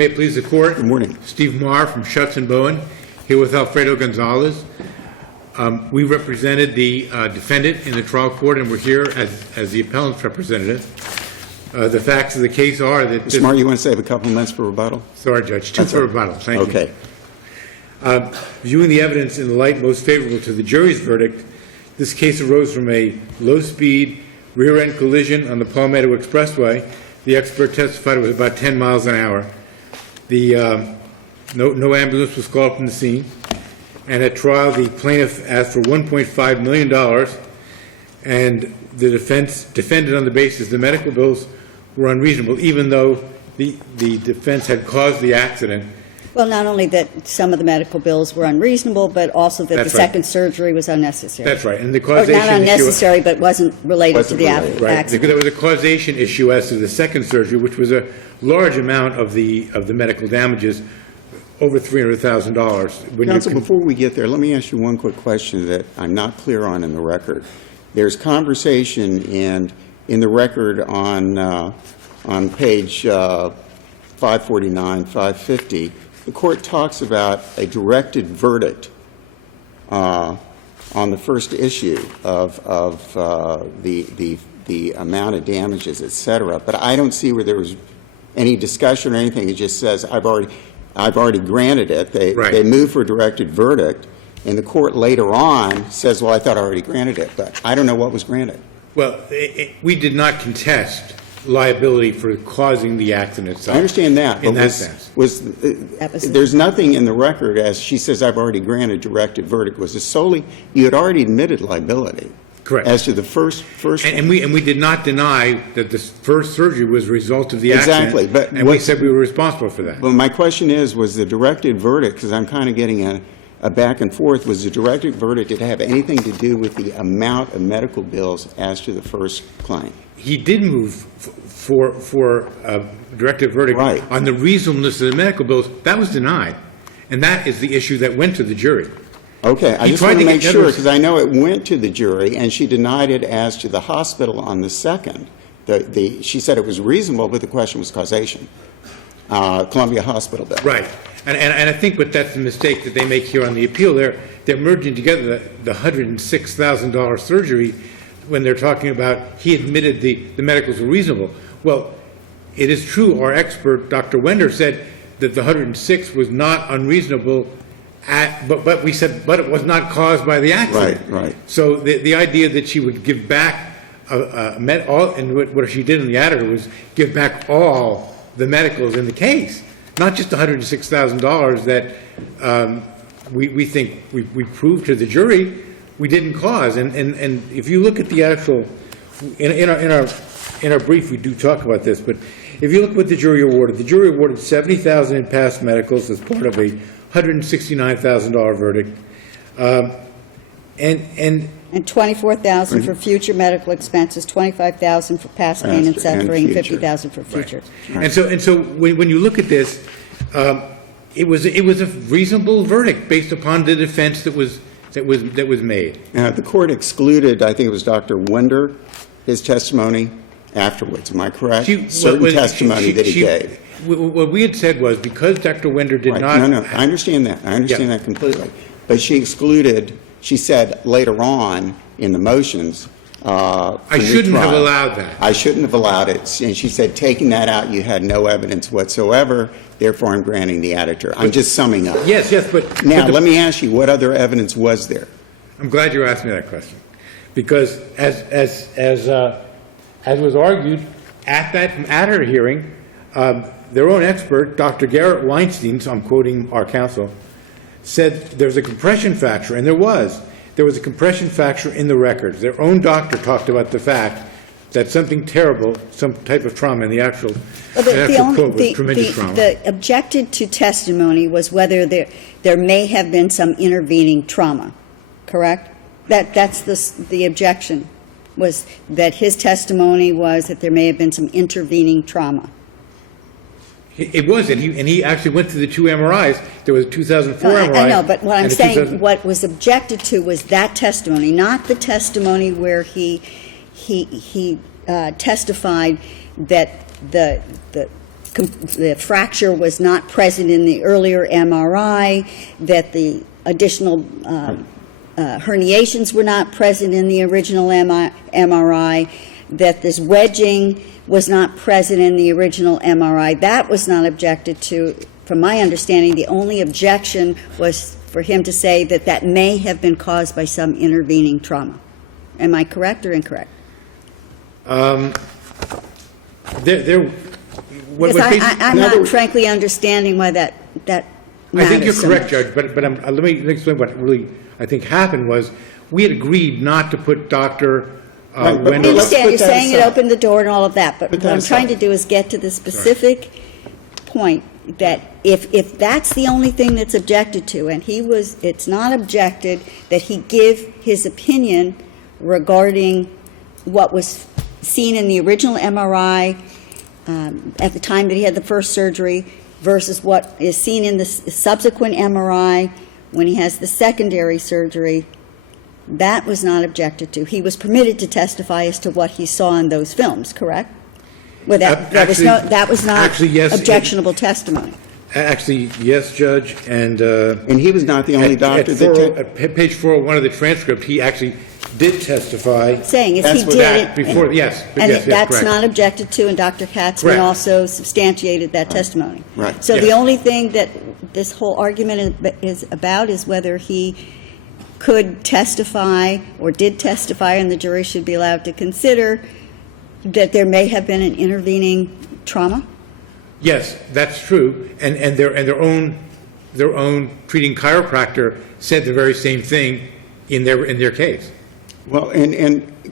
May it please the Court. Good morning. Steve Marr from Schutz and Bowen, here with Alfredo Gonzalez. We represented the defendant in the trial court, and we're here as the appellant's representative. The facts of the case are that... Mr. Marr, you want to save a couple of minutes for rebuttal? Sorry, Judge. Two for rebuttal. Thank you. Okay. Viewing the evidence in the light most favorable to the jury's verdict, this case arose from a low-speed rear-end collision on the Palmetto Expressway. The expert testified it was about 10 miles an hour. No ambulance was called from the scene. And at trial, the plaintiff asked for $1.5 million, and the defense defended on the basis the medical bills were unreasonable, even though the defense had caused the accident. Well, not only that some of the medical bills were unreasonable, but also that That's the second surgery was unnecessary. That's right. And the causation Or not unnecessary, but wasn't related to the Right. accident. There was a causation issue as to the second surgery, which was a large amount of the medical damages, over $300,000. Counsel, before we get there, let me ask you one quick question that I'm not clear on in the record. There's conversation in the record on page 549, 550. The court talks about a directed verdict on the first issue of the amount of damages, et cetera. But I don't see where there was any discussion or anything. It just says, I've already granted it. They move for a directed verdict, and the court later on says, well, I thought I already granted it, but I don't know what was granted. Well, we did not contest liability for causing the accident itself. I understand that. In that sense. There's nothing in the record, as she says, I've already granted directed verdict. Was it solely, you had already admitted liability? Correct. As to the first and we did not deny that the first surgery was a result of the accident. Exactly. But and we said we were responsible for that. But my question was the directed verdict, because I'm kind of getting a back and forth, was the directed verdict, did it have anything to do with the amount of medical bills as to the first claim? He did move for a directed verdict on the reasonableness of the medical bills. That was denied. And that is the issue that went to the jury. Okay, I just want to make sure, because I know it went to the jury, and she denied it as to the hospital on the second. She said it was reasonable, but the question was causation. Columbia Hospital bill. Right. And I think that's the mistake that they make here on the appeal. They're merging together the $106,000 surgery when they're talking about he admitted the medicals were reasonable. Well, it is true. Our expert, Dr. Weidner, said that the $106,000 was not unreasonable, but we said, but it was not caused by the accident. Right. So the idea that she would give back and what she did in the additur was give back all the medicals in the case, not just the $106,000 that we think we proved to the jury we didn't cause. And if you look at the actual, in our brief we do talk about this, but if you look what the jury awarded $70,000 in past medicals as part of a $169,000 verdict, and $24,000 for future medical expenses, $25,000 for past pain and suffering, $50,000 for future. Right. And so when you look at this, it was a reasonable verdict based upon the defense that was made. The court excluded, I think it was Dr. Weidner, his testimony afterwards. Am I correct? Certain testimony that he gave. What we had said was because Dr. Weidner did not. No, I understand that. I understand that completely. But she excluded. She said later on in the motions. I shouldn't have allowed that. I shouldn't have allowed it. And she said, taking that out, you had no evidence whatsoever. Therefore, I'm granting the additur. I'm just summing up. Yes, but now let me ask you, what other evidence was there? I'm glad you asked me that question, because as was argued at that additur hearing, their own expert, Dr. Garrett Weinstein, so I'm quoting our counsel, said there's a compression factor, and there was a compression factor in the records. Their own doctor talked about the fact that something terrible, some type of trauma in the actual quote was tremendous trauma. The objected to testimony was whether there may have been some intervening trauma, correct? That's the objection, was that his testimony was that there may have been some intervening trauma. It was, and he actually went to the two MRIs. There was a 2004 MRI. I know, but what I'm saying, what was objected to was that testimony, not the testimony where he testified that the the fracture was not present in the earlier MRI, that the additional herniations were not present in the original MRI, that this wedging was not present in the original MRI. That was not objected to. From my understanding, the only objection was for him to say that that may have been caused by some intervening trauma. Am I correct or incorrect? What Because was I'm not frankly understanding why that matters. I think you're so correct, much. Judge, but let me explain what really I think happened was we had agreed not to put Dr. Right, but I Wendell. let's understand put you're that saying it aside. opened the door and all of that, but Put what that I'm trying to aside. do is get to the specific point that if that's the only thing that's objected to, and it's not objected that he give his opinion regarding what was seen in the original MRI at the time that he had the first surgery versus what is seen in the subsequent MRI when he has the secondary surgery, that was not objected to. He was permitted to testify as to what he saw in those films, correct? Well, that was not actually, yes, objectionable testimony. Actually, yes, Judge, and he was not the only doctor that at page 401 of the transcript, he actually did testify. Saying is That's he what did that- it. Before, yes, And yes, that's correct. not objected to, and Dr. Katzman Correct. also substantiated that testimony. Right. So the Yes. only thing that this whole argument is about is whether he could testify or did testify, and the jury should be allowed to consider that there may have been an intervening trauma? Yes, that's true, and their own treating chiropractor said the very same thing in their case. Well, and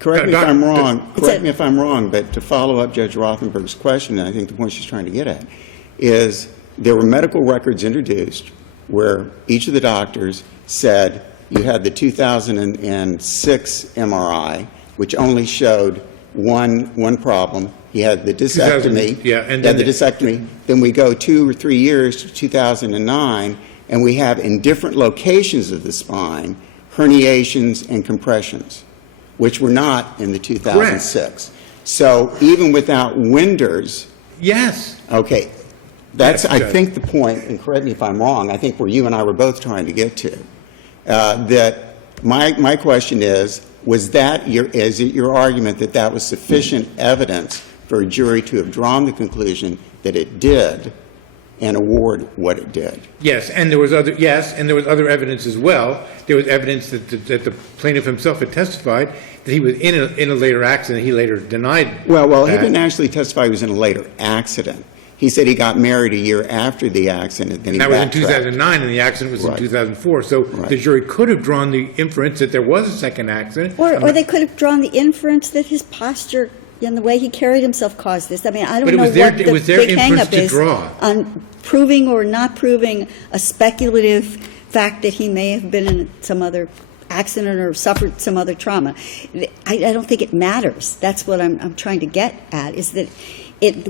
correct me if Doc- I'm wrong, It's correct a- me if I'm wrong, but to follow up Judge Rothenberg's question, and I think the point she's trying to get at, is there were medical records introduced where each of the doctors said you had the 2006 MRI, which only showed one problem. He had the discectomy. Yeah, and He had then the discectomy. Then we go 2 or 3 years to 2009, and we have in different locations of the spine herniations and compressions, which were not in the 2006. So even without Winders, Yes, okay, that's, Yes, I Judge. think, the point, and correct me if I'm wrong, I think where you and I were both trying to get to, that my question is it your argument that that was sufficient evidence for a jury to have drawn the conclusion that it did and award what it did? yes, and there was other evidence as well. There was evidence that the plaintiff himself had testified that he was in a later accident. He later denied. Well, he that. didn't actually testify he was in a later accident. He said he got married a year after the accident, then he That was in backtracked. 2009, and the accident was Right. in 2004. So Right. the jury could have drawn the inference that there was a second accident. Or they could have drawn the inference that his posture and the way he carried himself caused this. I mean, I don't But it know was their- what it the was their big inference hang-up to is draw. on proving or not proving a speculative fact that he may have been in some other accident or suffered some other trauma. I don't think it matters. That's what I'm trying to get at, is that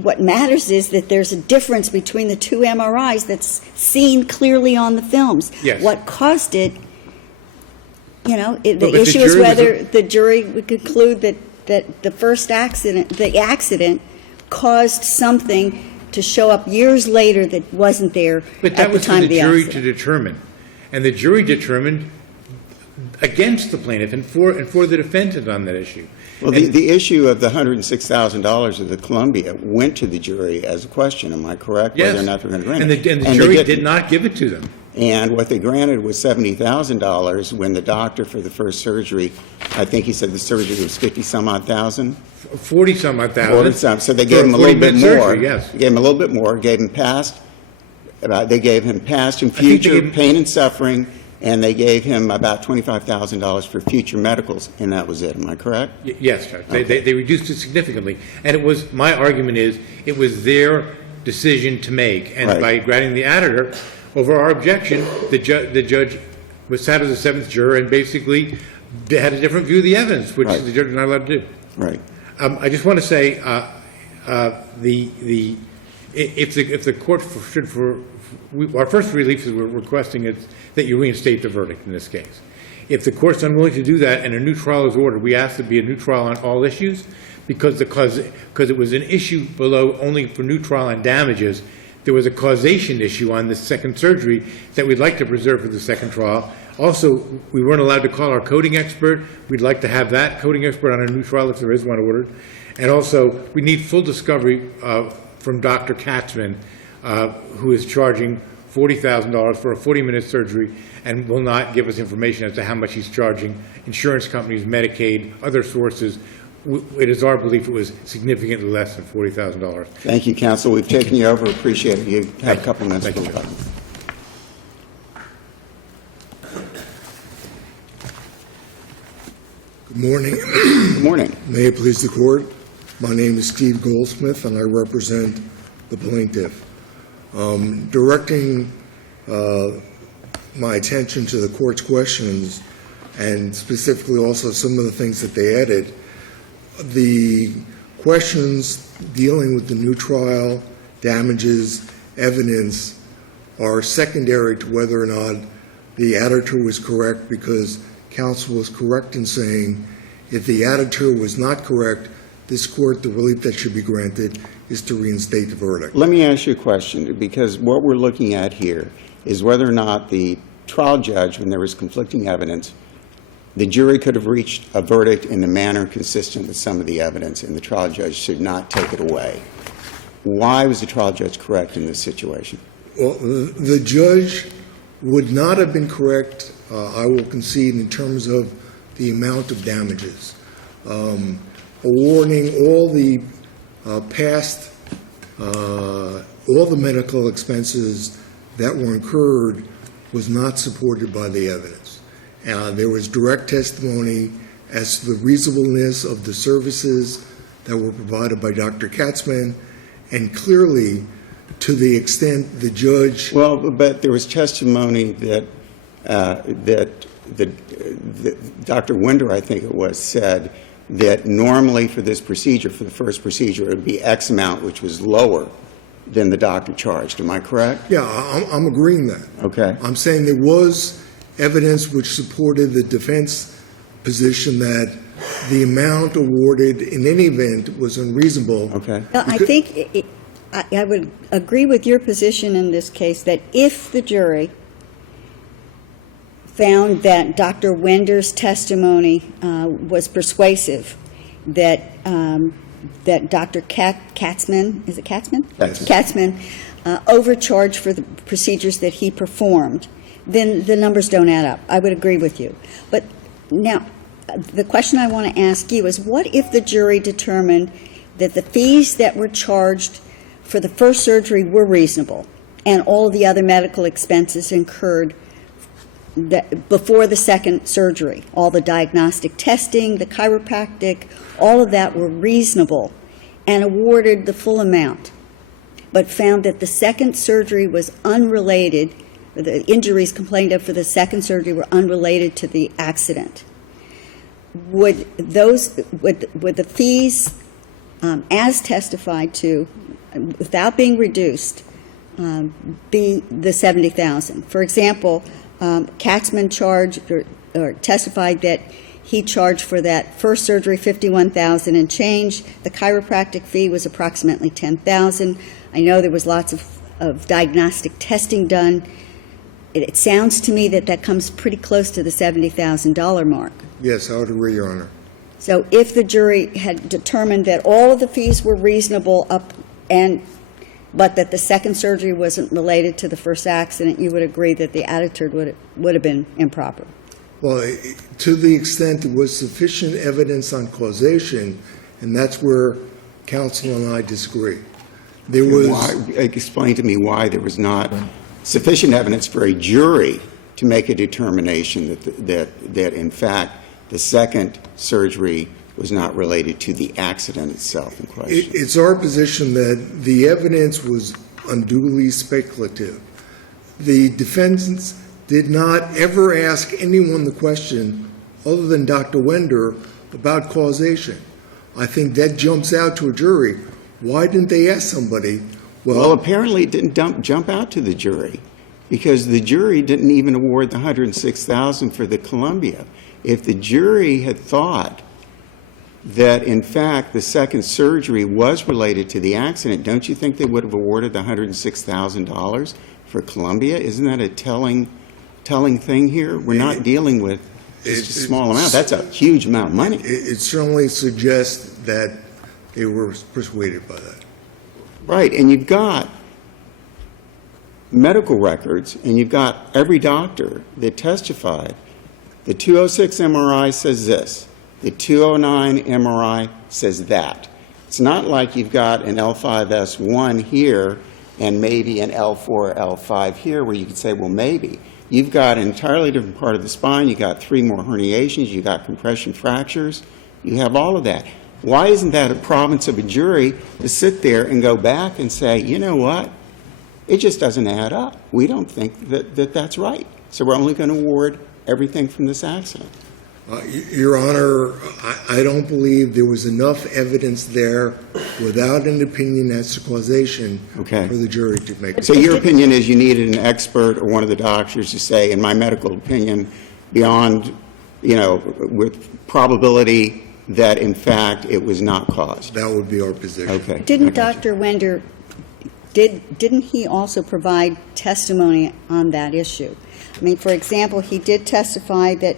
what matters is that there's a difference between the two MRIs that's seen clearly on the films. Yes. What caused it, the the issue is jury was- whether the jury would conclude that the first accident, the accident caused something to show up years later that wasn't there But at that the was for time the of the jury to accident. determine. And the jury determined against the plaintiff and for the defendant on that issue. Well, the issue of the $106,000 of the Columbia went to the jury as a question, am I correct? Yes. Whether or not they're going to grant And it. the they jury didn't. did not give it to them. And what they granted was $70,000 when the doctor for the first surgery, I think he said the surgery was 50-some-odd thousand. 40-some-odd thousand. 40-some, so they for gave him a little 40-minute bit more. surgery, yes. They gave him a little bit more, gave him past and think they future gave- pain and suffering, and they gave him about $25,000 for future medicals, and that was it. Am I correct? Yes, Judge. They reduced it significantly. And my argument is, it was their decision to make. And Right. by granting the additur over our objection, the judge was sat as a seventh juror and basically they had a different view of the evidence, which Right. the judge is not allowed to do. Right. I just want to say, if the court our first relief is we're requesting that you reinstate the verdict in this case. If the court's unwilling to do that and a new trial is ordered, we ask to be a new trial on all issues because it was an issue below only for new trial on damages. There was a causation issue on the second surgery that we'd like to preserve for the second trial. Also, we weren't allowed to call our coding expert. We'd like to have that coding expert on a new trial if there is one ordered. And also, we need full discovery from Dr. Katzman, who is charging $40,000 for a 40-minute surgery and will not give us information as to how much he's charging insurance companies, Medicaid, other sources. It is our belief it was significantly less than $40,000. Thank you, counsel. We've taken you over. Appreciate it. You have a couple minutes. Thank you, for John. Good morning. Good morning. May it please the court. My name is Steve Goldsmith, and I represent the plaintiff. Directing my attention to the court's questions, and specifically also some of the things that they added, the questions dealing with the new trial, damages, evidence are secondary to whether or not the additur was correct, because counsel was correct in saying if the additur was not correct, this court, the relief that should be granted is to reinstate the verdict. Let me ask you a question, because what we're looking at here is whether or not the trial judge, when there was conflicting evidence, the jury could have reached a verdict in a manner consistent with some of the evidence, and the trial judge should not take it away. Why was the trial judge correct in this situation? Well, the judge would not have been correct, I will concede, in terms of the amount of damages. Awarding all the all the medical expenses that were incurred was not supported by the evidence. There was direct testimony as to the reasonableness of the services that were provided by Dr. Katzman, and clearly, to the extent the judge... Well, but there was testimony that Dr. Winder, I think it was, said that normally for this procedure, for the first procedure, it would be X amount, which was lower than the doctor charged. Am I correct? Yeah, I'm agreeing that. Okay. I'm saying there was evidence which supported the defense position that the amount awarded in any event was unreasonable. Okay. I think I would agree with your position in this case that if the jury found that Dr. Winder's testimony was persuasive, that Dr. Katzman, is it Katzman? Katzman. Overcharged for the procedures that he performed, then the numbers don't add up. I would agree with you. But now, the question I want to ask you is, what if the jury determined that the fees that were charged for the first surgery were reasonable and all the other medical expenses incurred before the second surgery, all the diagnostic testing, the chiropractic, all of that were reasonable, and awarded the full amount, but found that the second surgery was unrelated, the injuries complained of for the second surgery were unrelated to the accident? Would the fees, as testified to, without being reduced, be the $70,000? For example, Katzman charged or testified that he charged for that first surgery $51,000 and change. The chiropractic fee was approximately $10,000. I know there was lots of diagnostic testing done. It sounds to me that that comes pretty close to the $70,000 mark. Yes, I would agree, Your Honor. So if the jury had determined that all of the fees were reasonable but that the second surgery wasn't related to the first accident, you would agree that the additur would have been improper? Well, to the extent there was sufficient evidence on causation, and that's where counsel and I disagree. There was... Explain to me why there was not sufficient evidence for a jury to make a determination that in fact, the second surgery was not related to the accident itself in question. It's our position that the evidence was unduly speculative. The defendants did not ever ask anyone the question, other than Dr. Winder, about causation. I think that jumps out to a jury. Why didn't they ask somebody? Well, apparently it didn't jump out to the jury. because the jury didn't even award the $106,000 for the Columbia. If the jury had thought that, in fact, the second surgery was related to the accident, don't you think they would have awarded the $106,000 for Columbia? Isn't that a telling thing here? We're not dealing with just a small amount. That's a huge amount of money. It certainly suggests that they were persuaded by that. Right, and you've got medical records, and you've got every doctor that testified. The 206 MRI says this. The 209 MRI says that. It's not like you've got an L5S1 here and maybe an L4 or L5 here where you could say, well, maybe. You've got an entirely different part of the spine. You've got 3 more herniations. You've got compression fractures. You have all of that. Why isn't that a province of a jury to sit there and go back and say, you know what? It just doesn't add up. We don't think that that's right. So we're only going to award everything from this accident. Your Honor, I don't believe there was enough evidence there without an opinion as to causation Okay. for the jury to make. So your opinion is you needed an expert or one of the doctors to say, in my medical opinion, beyond, with probability that, in fact, it was not caused. That would be our position. Okay. Didn't I got you. Dr. Wender, didn't he also provide testimony on that issue? I mean, for example, he did testify that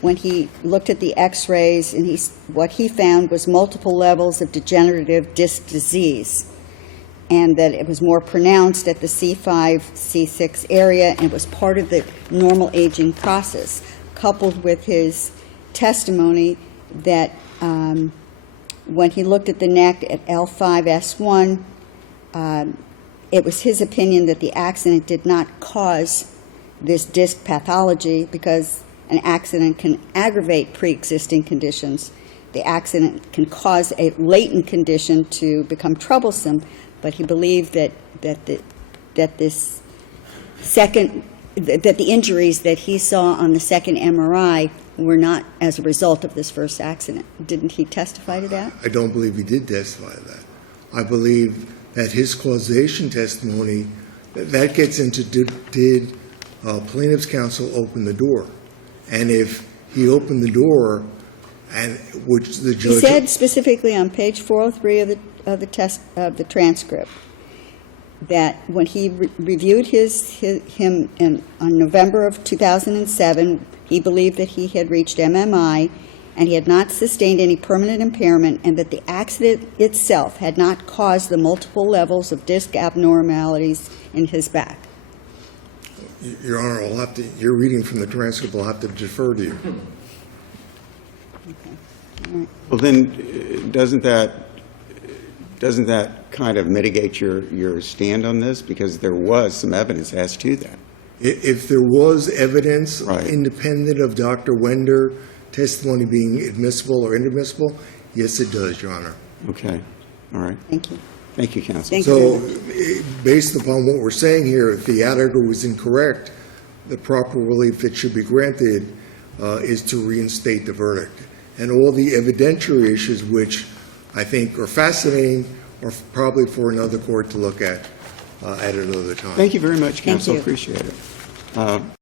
when he looked at the x-rays, and what he found was multiple levels of degenerative disc disease, and that it was more pronounced at the C5, C6 area, and was part of the normal aging process, coupled with his testimony that when he looked at the neck at L5S1, it was his opinion that the accident did not cause this disc pathology, because an accident can aggravate pre-existing conditions. The accident can cause a latent condition to become troublesome, but he believed that the injuries that he saw on the second MRI were not as a result of this first accident. Didn't he testify to that? I don't believe he did testify to that. I believe that his causation testimony, that gets into did plaintiff's counsel open the door? And if he opened the door, and which the judge... He said specifically on page 403 of the transcript that when he reviewed him on November of 2007, he believed that he had reached MMI and he had not sustained any permanent impairment, and that the accident itself had not caused the multiple levels of disc abnormalities in his back. Your Honor, you're reading from the transcript, I'll have to defer to you. Well, then, doesn't that kind of mitigate your stand on this? Because there was some evidence as to that. If there was evidence Right. independent of Dr. Wender testimony being admissible or inadmissible, yes, it does, Your Honor. Okay. All right. Thank you. Thank you, counsel. Thank So, based upon what we're saying here, if the additur was incorrect, the proper relief that should be granted is to reinstate the verdict. And all the evidentiary issues, which I think are fascinating, are probably for another court to look at another time. Thank you very much, counsel. you. Appreciate it.